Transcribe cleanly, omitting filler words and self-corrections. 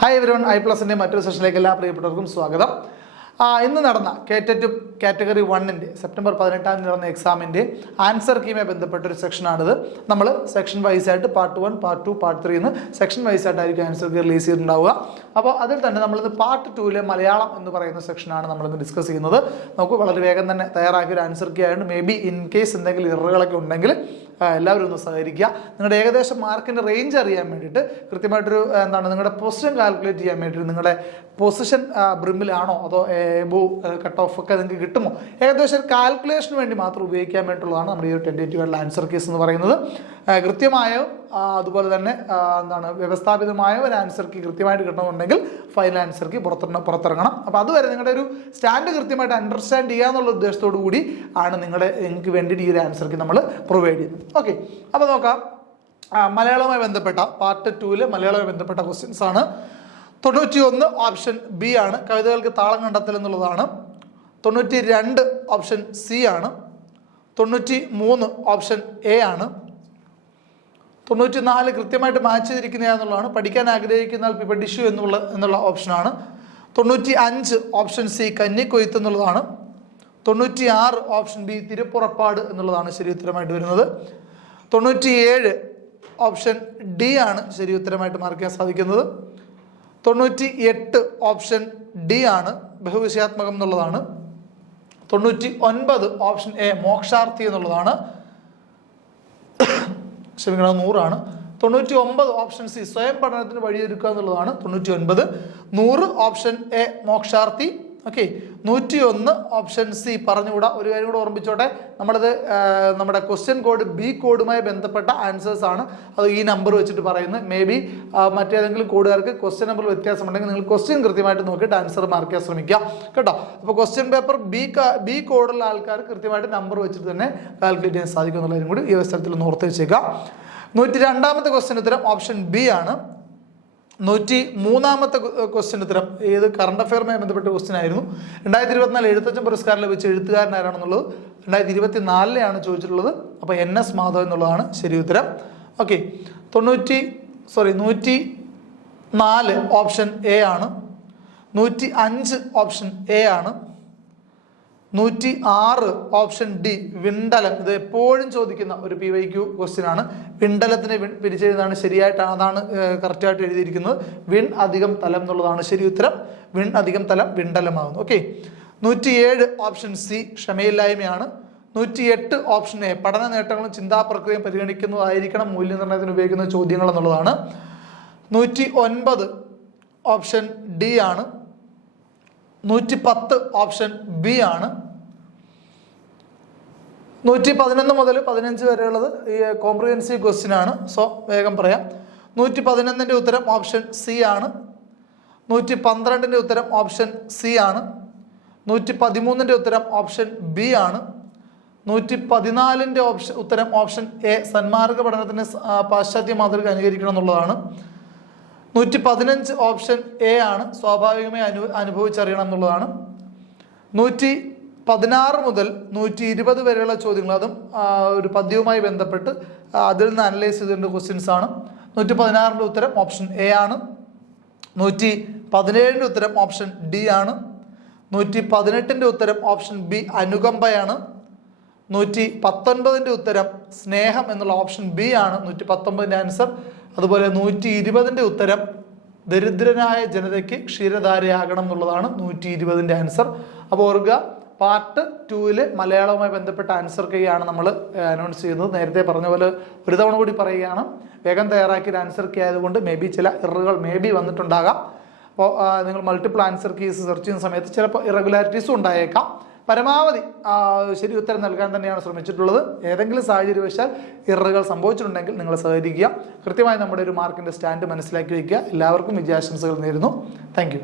Hi everyone, i+ന്റെ മറ്റൊരു സെഷനിലേക്ക് എല്ലാ പ്രിയപ്പെട്ടവർക്കും സ്വാഗതം. ഇന്ന് നടന്ന കേറ്ററ്റും കാറ്റഗറി 1-ന്റെ സെപ്റ്റംബർ 18 നടന്ന എക്സാമിൻ്റെ ആൻസർ കീയുമായി ബന്ധപ്പെട്ടൊരു സെക്ഷനാണിത്. നമ്മൾ സെക്ഷൻ വൈസ് ആയിട്ട് പാർട്ട് 1, പാർട്ട് 2, പാർട്ട് 3 എന്ന് സെക്ഷൻ വൈസ് ആയിട്ടായിരിക്കും ആൻസർ കീ റിലീസ് ചെയ്തിട്ടുണ്ടാവുക. അപ്പോൾ അതിൽ തന്നെ നമ്മളിന്ന് പാർട്ട് 2-ലെ മലയാളം എന്ന് പറയുന്ന സെക്ഷനാണ് നമ്മളിന്ന് ഡിസ്കസ് ചെയ്യുന്നത്. നമുക്ക് വളരെ വേഗം തന്നെ തയ്യാറാക്കിയ ഒരു ആൻസർ കീ ആയതുകൊണ്ട് മേ ബി ഇൻ കേസ് എന്തെങ്കിലും ഇററുകളൊക്കെ ഉണ്ടെങ്കിൽ എല്ലാവരും ഒന്ന് സഹകരിക്കുക. നിങ്ങളുടെ ഏകദേശം മാർക്കിൻ്റെ റേഞ്ച് അറിയാൻ വേണ്ടിയിട്ട് കൃത്യമായിട്ടൊരു നിങ്ങളുടെ പൊസിഷൻ കാൽക്കുലേറ്റ് ചെയ്യാൻ വേണ്ടിയിട്ട് നിങ്ങളുടെ പൊസിഷൻ ബ്രിമ്മിലാണോ അതോ എബോ കട്ട് ഓഫ് ഒക്കെ നിങ്ങൾക്ക് കിട്ടുമോ, ഏകദേശം കാൽക്കുലേഷന് വേണ്ടി മാത്രം ഉപയോഗിക്കാൻ വേണ്ടിയിട്ടുള്ളതാണ് നമ്മുടെ ഈ ഒരു ടെൻറ്റേറ്റീവ് ആയിട്ടുള്ള ആൻസർ കേസ് എന്ന് പറയുന്നത്. കൃത്യമായോ അതുപോലെ തന്നെ വ്യവസ്ഥാപിതമായ ഒരു ആൻസർ കീ കൃത്യമായിട്ട് കിട്ടണമെന്നുണ്ടെങ്കിൽ ഫൈനൽ ആൻസർ കീ പുറത്തിറങ്ങണം. അപ്പോൾ അതുവരെ നിങ്ങളുടെ ഒരു സ്റ്റാൻഡ് കൃത്യമായിട്ട് അണ്ടർസ്റ്റാൻഡ് ചെയ്യുക എന്നുള്ള ഉദ്ദേശത്തോടു കൂടി ആണ് നിങ്ങൾക്ക് വേണ്ടിയിട്ട് ഈ ഒരു ആൻസർ കീ നമ്മൾ പ്രൊവൈഡ് ചെയ്യുന്നത്. ഓക്കെ, അപ്പോൾ നോക്കാം. മലയാളവുമായി ബന്ധപ്പെട്ട പാർട്ട് 2-ലെ മലയാളവുമായി ബന്ധപ്പെട്ട ക്വസ്റ്റ്യൻസ് ആണ്. 91 ഓപ്ഷൻ ബി ആണ്, കവിതകൾക്ക് താളം കണ്ടെത്തൽ എന്നുള്ളതാണ്. 92 ഓപ്ഷൻ സി ആണ്. 93 ഓപ്ഷൻ എ ആണ്. 94 കൃത്യമായിട്ട് മാച്ച് ചെയ്തിരിക്കുന്ന എന്നുള്ളതാണ്. പഠിക്കാൻ ആഗ്രഹിക്കുന്ന പഠിച്ചു എന്നുള്ള ഓപ്ഷനാണ്. 95 ഓപ്ഷൻ സി കന്നിക്കൊയ്ത്ത് എന്നുള്ളതാണ്. 96 ഓപ്ഷൻ ബി തിരുപ്പുറപ്പാട് എന്നുള്ളതാണ് ശരി ഉത്തരമായിട്ട് വരുന്നത്. 97 ഓപ്ഷൻ ഡി ആണ് ശരി ഉത്തരമായിട്ട് മാർക്ക് ചെയ്യാൻ സാധിക്കുന്നത്. 98 ഓപ്ഷൻ ഡി ആണ് ബഹുവിഷയാത്മകം എന്നുള്ളതാണ്. 99 ഓപ്ഷൻ എ മോക്ഷാർത്ഥി എന്നുള്ളതാണ്. ക്ഷമിക്കണം, 100 ആണ്. 99 ഓപ്ഷൻ സി സ്വയം പഠനത്തിന് വഴിയൊരുക്കുക എന്നുള്ളതാണ്. 99 100 ഓപ്ഷൻ എ മോക്ഷാർത്ഥി. ഓക്കെ, 101 ഓപ്ഷൻ സി പറഞ്ഞുകൂടാ. ഒരു കാര്യം കൂടെ ഓർമ്മിച്ചോട്ടെ, നമ്മുടെ ക്വസ്റ്റ്യൻ കോഡ് ബി കോഡുമായി ബന്ധപ്പെട്ട ആൻസേഴ്സ് ആണ്. അത് ഈ നമ്പർ വെച്ചിട്ട് പറയുന്നത്. മേ ബി മറ്റേതെങ്കിലും കോഡുകാർക്ക് ക്വസ്റ്റ്യൻ നമ്പർ വ്യത്യാസം ഉണ്ടെങ്കിൽ നിങ്ങൾ ക്വസ്റ്റ്യൻ കൃത്യമായിട്ട് നോക്കിയിട്ട് ആൻസർ മാർക്ക് ചെയ്യാൻ ശ്രമിക്കുക കേട്ടോ. അപ്പോൾ ക്വസ്റ്റ്യൻ പേപ്പർ ബി കോഡുള്ള ആൾക്കാർ കൃത്യമായിട്ട് നമ്പർ വെച്ചിട്ട് തന്നെ കാൽക്കുലേറ്റ് ചെയ്യാൻ സാധിക്കും എന്നുള്ളതിനും കൂടി ഈ അവസരത്തിൽ ഓർത്ത് വെച്ചേക്കുക. 102ാമത്തെ ക്വസ്റ്റ്യൻ ഉത്തരം ഓപ്ഷൻ ബി ആണ്. 103ാമത്തെ ക്വസ്റ്റ്യൻ ഉത്തരം ഏത് കറണ്ട് അഫെയറുമായി ബന്ധപ്പെട്ട ക്വസ്റ്റ്യൻ ആയിരുന്നു. 2024 എഴുത്തച്ഛൻ പുരസ്കാരം ലഭിച്ച എഴുത്തുകാരൻ ആരാണെന്നുള്ളത് 2024 ചോദിച്ചിട്ടുള്ളത്. അപ്പോൾ NS മാധവ് എന്നുള്ളതാണ് ശരി ഉത്തരം. ഓക്കെ, 104 ഓപ്ഷൻ എ ആണ്. 105 ഓപ്ഷൻ എ ആണ്. 106 ഓപ്ഷൻ ഡി വിണ്ടലം. ഇത് എപ്പോഴും ചോദിക്കുന്ന ഒരു PYQ ക്വസ്റ്റ്യൻ ആണ്. വിണ്ടലത്തിനെ പിരിച്ചെഴുതാണ് ശരിയായിട്ടാണ്, അതാണ് കറക്റ്റായിട്ട് എഴുതിയിരിക്കുന്നത്. വിൺ അധികം തലം എന്നുള്ളതാണ് ശരി ഉത്തരം. വിൺ അധികം തലം വിണ്ടലമാകുന്നു. ഓക്കെ, 107 ഓപ്ഷൻ സി ക്ഷമയില്ലായ്മയാണ്. 108 ഓപ്ഷൻ എ പഠന നേട്ടങ്ങളും ചിന്താപ്രക്രിയയും പരിഗണിക്കുന്നതായിരിക്കണം മൂല്യനിർണ്ണയത്തിന് ഉപയോഗിക്കുന്ന ചോദ്യങ്ങൾ എന്നുള്ളതാണ്. 109 ഓപ്ഷൻ ഡി ആണ്. 110 ഓപ്ഷൻ ബി ആണ്. 111 മുതൽ 15 വരെയുള്ളത് ഈ കോംപ്രിഹെൻസീവ് ക്വസ്റ്റ്യൻ ആണ്. സോ വേഗം പറയാം. 111ന്റെ ഉത്തരം ഓപ്ഷൻ സി ആണ്. 112ന്റെ ഉത്തരം ഓപ്ഷൻ സി ആണ്. 113ന്റെ ഉത്തരം ഓപ്ഷൻ ബി ആണ്. 114ന്റെ ഉത്തരം ഓപ്ഷൻ എ സന്മാർഗ പഠനത്തിന് പാശ്ചാത്യ മാതൃക അനുകരിക്കണം എന്നുള്ളതാണ്. 115 ഓപ്ഷൻ എ ആണ് സ്വാഭാവികമായി അനുഭവിച്ചറിയണം എന്നുള്ളതാണ്. 116 മുതൽ 120 വരെയുള്ള ചോദ്യങ്ങൾ, അതും ഒരു പദ്യവുമായി ബന്ധപ്പെട്ട് അതിൽ നിന്ന് അനലൈസ് ചെയ്തിട്ടുണ്ട് ക്വസ്റ്റ്യൻസ് ആണ്. 116ന്റെ ഉത്തരം ഓപ്ഷൻ എ ആണ്. 117ന്റെ ഉത്തരം ഓപ്ഷൻ ഡി ആണ്. 118ന്റെ ഉത്തരം ഓപ്ഷൻ ബി അനുകമ്പയാണ്. 119ന്റെ ഉത്തരം സ്നേഹം എന്നുള്ള ഓപ്ഷൻ ബി ആണ് 119ന്റെ ആൻസർ. അതുപോലെ 120ന്റെ ഉത്തരം ദരിദ്രനായ ജനതയ്ക്ക് ക്ഷീരധാരയാകണം എന്നുള്ളതാണ് 120ന്റെ ആൻസർ. അപ്പോൾ ഓർക്കുക, പാർട്ട് 2-ല് മലയാളവുമായി ബന്ധപ്പെട്ട ആൻസർ കീയാണ് നമ്മൾ അനൗൺസ് ചെയ്യുന്നത്. നേരത്തെ പറഞ്ഞ പോലെ ഒരു തവണ കൂടി പറയുകയാണ്, വേഗം തയ്യാറാക്കിയ ആൻസർ കീ ആയതുകൊണ്ട് മേ ബി ചില ഇററുകൾ വന്നിട്ടുണ്ടാകാം. അപ്പോൾ നിങ്ങൾ മൾട്ടിപ്പിൾ ആൻസർ കീസ് സെർച്ച് ചെയ്യുന്ന സമയത്ത് ചിലപ്പോൾ ഇറഗുലാരിറ്റീസും ഉണ്ടായേക്കാം. പരമാവധി ശരി ഉത്തരം നൽകാൻ തന്നെയാണ് ശ്രമിച്ചിട്ടുള്ളത്. ഏതെങ്കിലും സാഹചര്യവശാൽ ഇററുകൾ സംഭവിച്ചിട്ടുണ്ടെങ്കിൽ നിങ്ങൾ സഹകരിക്കുക. കൃത്യമായി നമ്മുടെ ഒരു മാർക്കിൻ്റെ സ്റ്റാൻഡ് മനസ്സിലാക്കി വയ്ക്കുക. എല്ലാവർക്കും വിജയാശംസകൾ നേരുന്നു. Thank you.